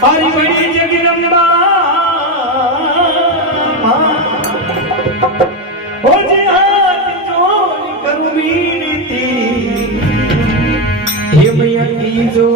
हरी बड़ी जगदम्बा हो जे हाथ जोड़ करूं विनती हे मैया की जो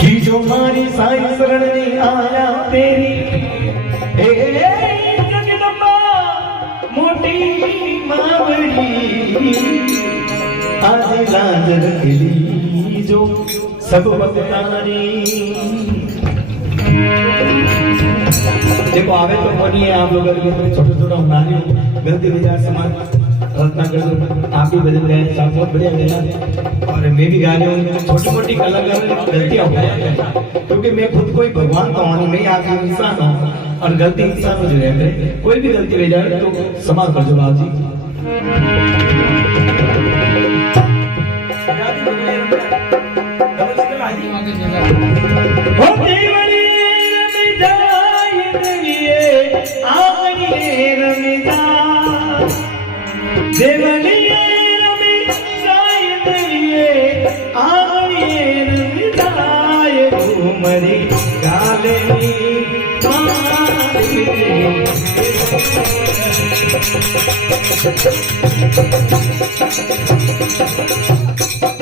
की जो मारी साई शरण ने आया तेरी हे जगदम्बा मोटी मावड़ी आज लाज रखली जो सब बकतारी देखो आवे तो बोलिए आप लोग छोटे छोटा नानी गलती विचार समाज रत्नाकर आप भी बदल रहे हैं सब बहुत बढ़िया गाया और मैं भी गा रही हूँ छोटी मोटी कलाकार गलतियाँ हो जाती हैं क्योंकि मैं खुद कोई भगवान तो हूँ नहीं आप इंसान हूँ और गलती इंसान हो जाए कोई भी गलती रह जाए तो समाज कर जो जी देवलिए रमी जाय दरिए आंगनिए रमी जाय घूमरी गाले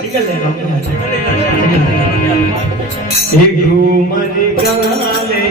निकल लेगा एक घूमर गाले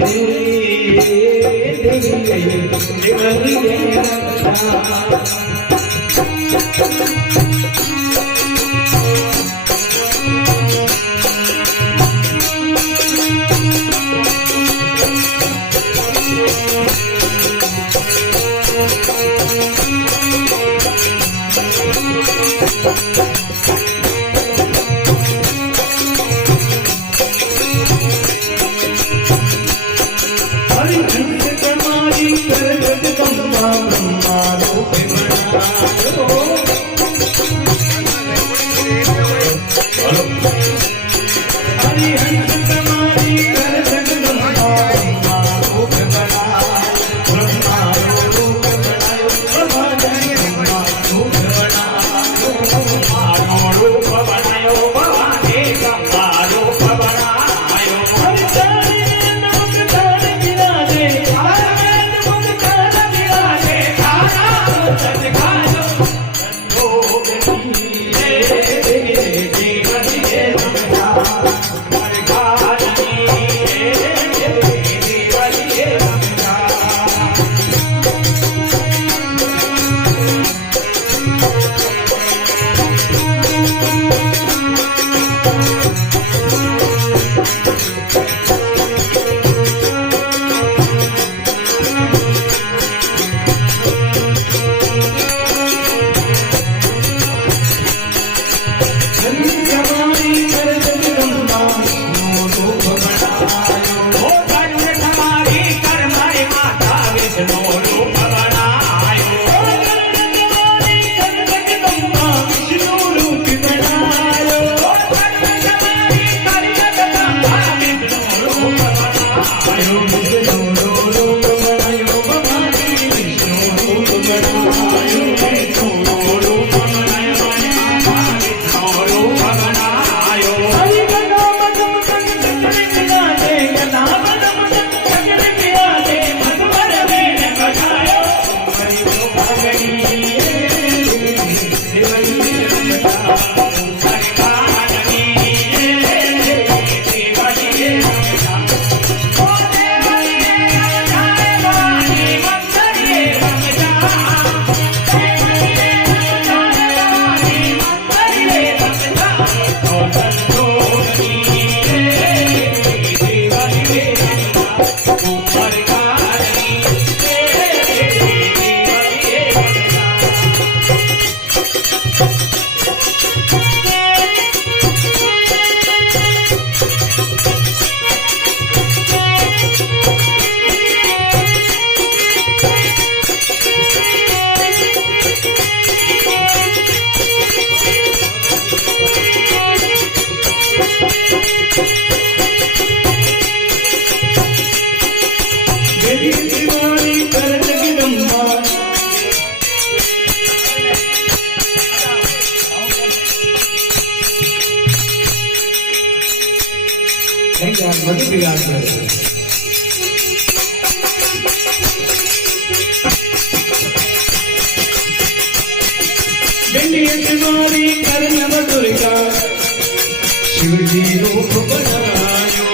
शिवजी रूप बनायो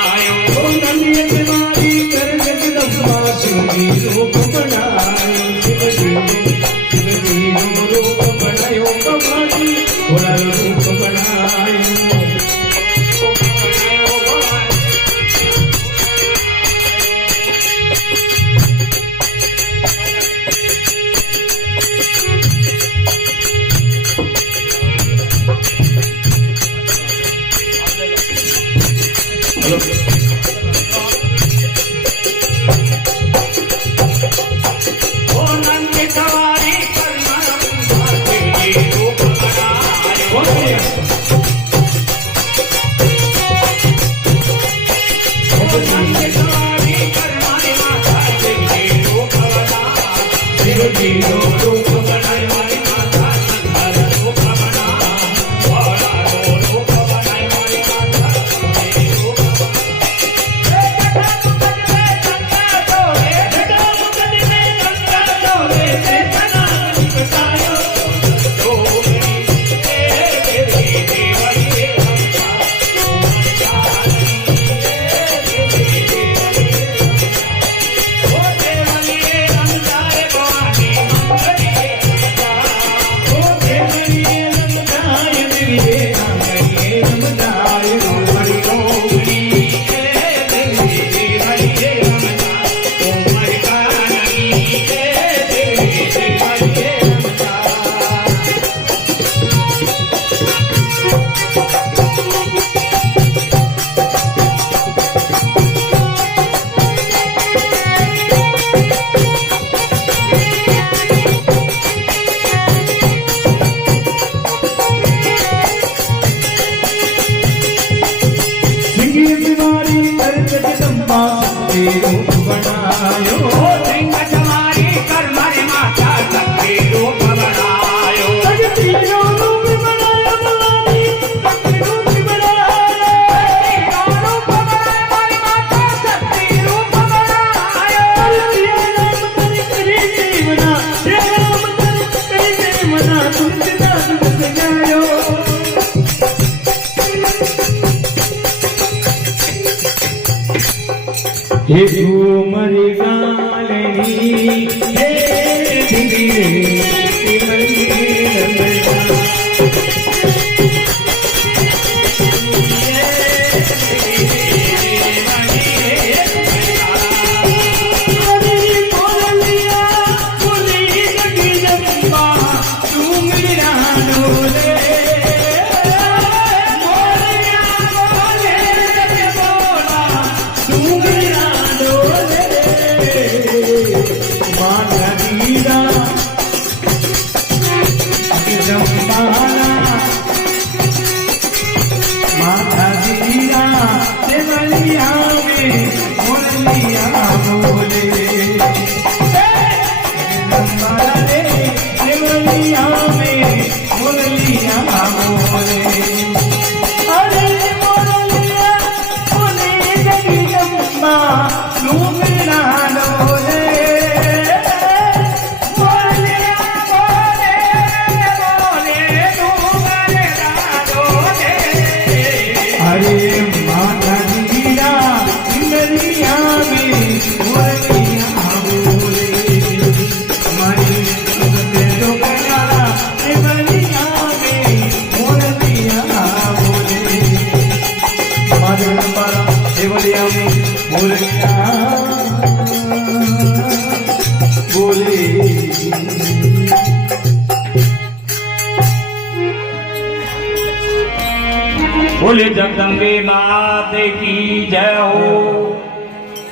आयो नंदी तुम्हारी कर जगदम्बा शिवजी रूप बनायो शिवजी रूप बनायो कमानी थोड़ा रूप बनायो मरी गाली बोले जगदम्बे मात की जय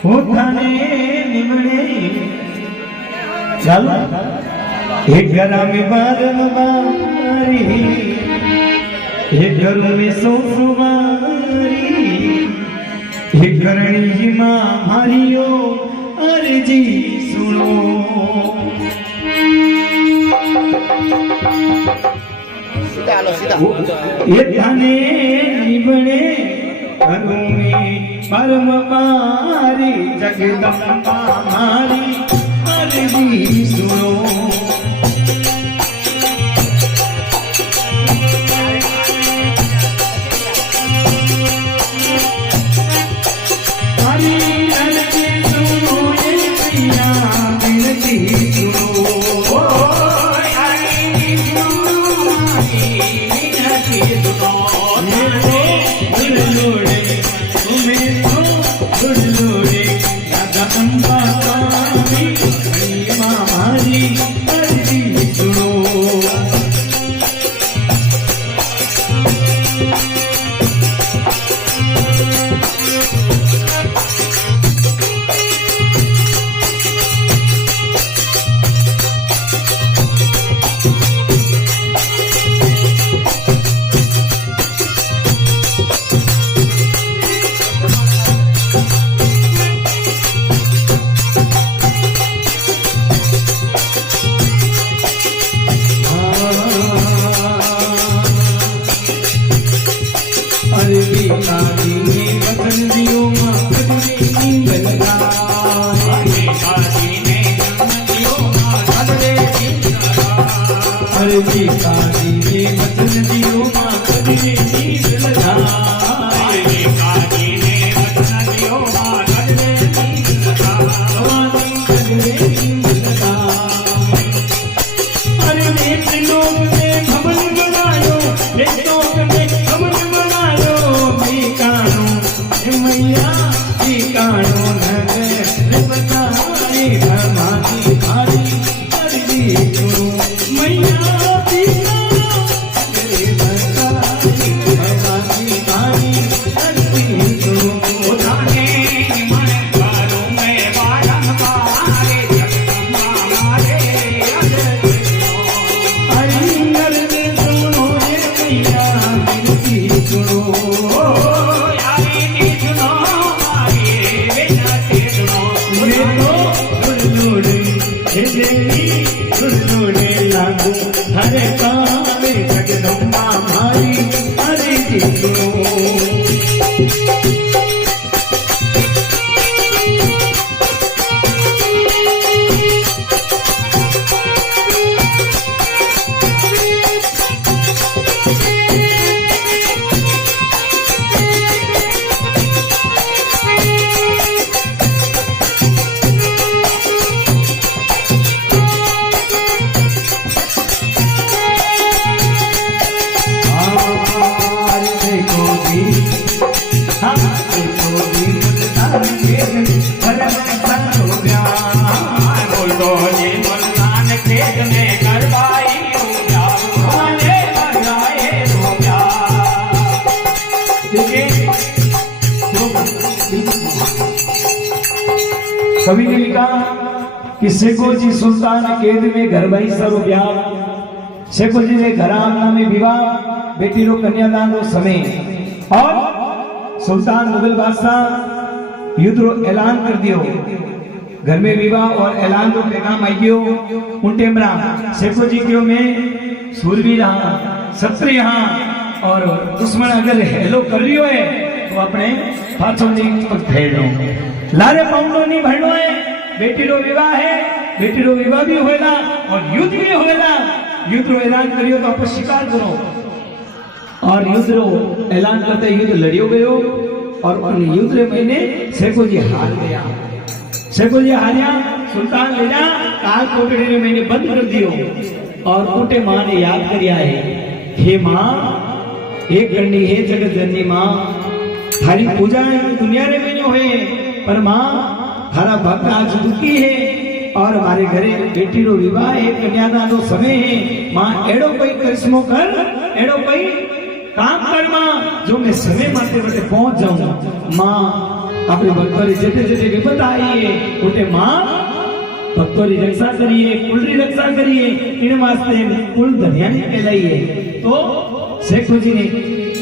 हो थाने निमणे चल एक घर में बारी एक घर में सो सुमारी हे करणी जी मां हरियो अर्जी सुनो ये धने निबणे करूं में परम पारी जगदम्बा मारी अर्जी सुनो कवि ने लिखा कि शेखो जी सुल्तान कैद में घर भाई सरो ब्याह शेखो जी ने घर आमना में विवाह बेटी रो कन्यादान रो समय और सुल्तान मुगल बादशाह युद्ध रो ऐलान कर दियो घर में विवाह और ऐलान रो पैगाम आई गयो उन टेमरा शेखो जी क्यों में सूरवीर हाँ क्षत्रिय हाँ और दुश्मन अगर हेलो कर लियो है तो अपने हाथों ने फेर लो लारे पाउंडो नहीं भरनो है बेटी रो विवाह है बेटी रो विवाह भी होएगा और युद्ध भी होएगा युद्ध रो ऐलान करियो तो आप शिकार करो और युद्ध रो ऐलान करते युद्ध लड़ियो गयो और उन युद्ध रे महीने शेखो जी हार गया शेखो जी हारिया सुल्तान ले जा काल कोठड़ी रे मैंने बंद कर दियो और उठे मां ने याद करिया है हे मां एक करनी है जगत जननी मां थारी पूजा दुनिया रे में होए पर मां थारा भक्त आज दुखी है और हमारे घरे बेटी रो विवाह है कन्यादान रो समय है मां एड़ो कोई करिश्मो कर एड़ो कोई काम कर मां जो मैं समय माते बटे पहुंच जाऊं मां अपने भक्तों री जेते जेते विपद आई है उठे मां भक्तों री रक्षा करिए कुल री रक्षा करिए इन वास्ते कुल धनिया ने कहलाई है तो शेखो जी ने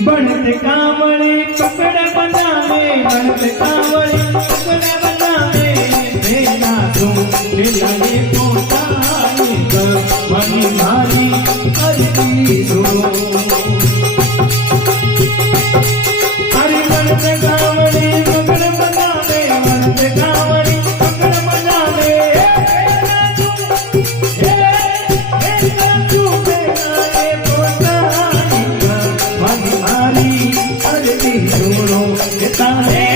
बढ़ते कावड़े पकड़ बनावे बनत कावड़ी पकड़े बनावे मेरा तू मिलाने पोतानी मनी मारी अरती सुनो हरि बनत कावड़ी पकड़ बनावे बनत कावड़ी पकड़ बनावे मेरा तू मिलाने पोतानी मनी मारी अरती सुनो तारे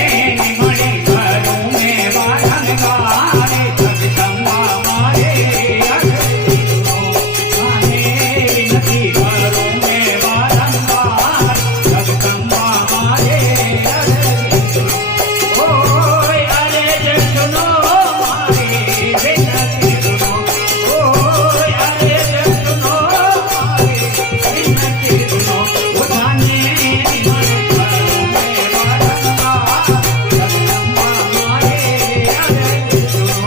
मणि करूं मैं वारन गारे जगदम्बा मारे आने विनती करूं मैं वारन गारे जगदम्बा मारे ओय अरे जगनो मारे विनती सुनो ओय अरे जगनो मारे विनती सुनो उठाने मन करूं मैं वारन गारे जगदम्बा मारे सुनो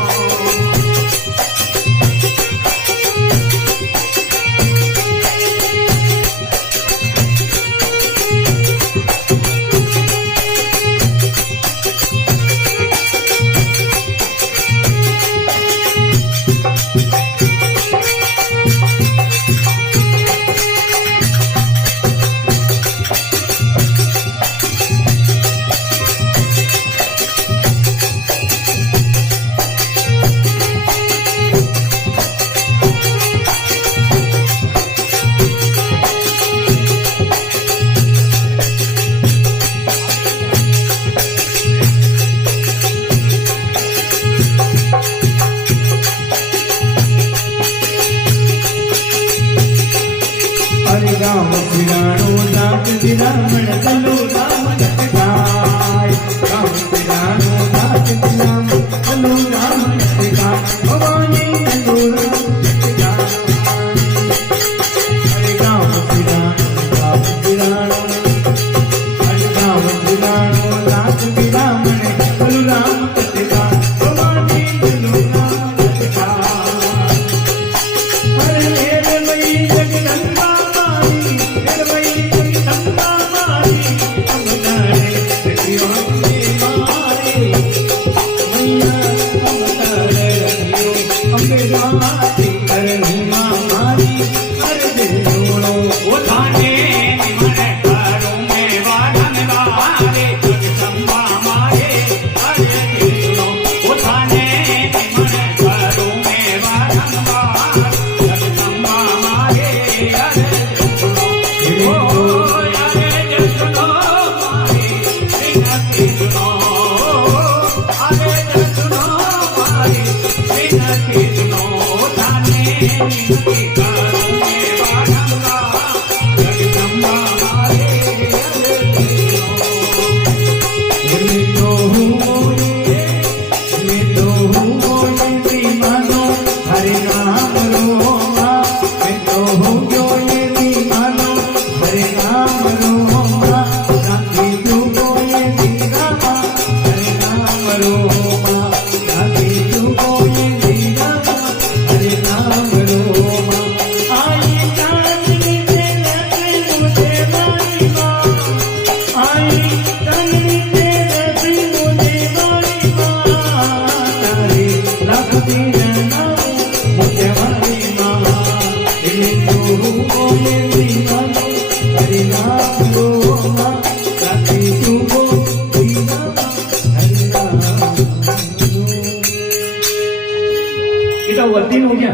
हरे राम सिराणो नाथ विरामण कलो राम जगदाय राम सिराणो नाथ विरामण कलो राम जगदाय भवानी कलो राम जगदाय हरे राम सिराणो नाथ विराणो हरे राम सिराणो नाथ विरामण कलो राम जगदाय भवानी कलो राम जगदाय हरे मेरे मई जगदम्बा उठाने मन करूं मैं वारन गारे जगदम्बा मारे सुनो उठाने मन करूं मैं वारन गारे जगदम्बा मारे सुनो ओय अरे जगनो मारे विनती सुनो अरे जगनो मारे विनती सुनो उठाने विनती करूं मैं वारन गारे जगदम्बा मारे हरे नाम रोमा मैं तो हूँ जो ये भी मानो हरे नाम रोमा राखी तू को ये भी रामा हरे नाम रोमा राखी तू को ये भी रामा हरे नाम रोमा आई चांदनी से लगे मुझे मारी माँ आई चांदनी से लगे मुझे मारी माँ तारी लाख दिन मुझे मारी माँ दिल तो हो ये दीवाना हरे नाम रोमा राखी तू को दीवाना हरे नाम ये तो वर्दी हो गया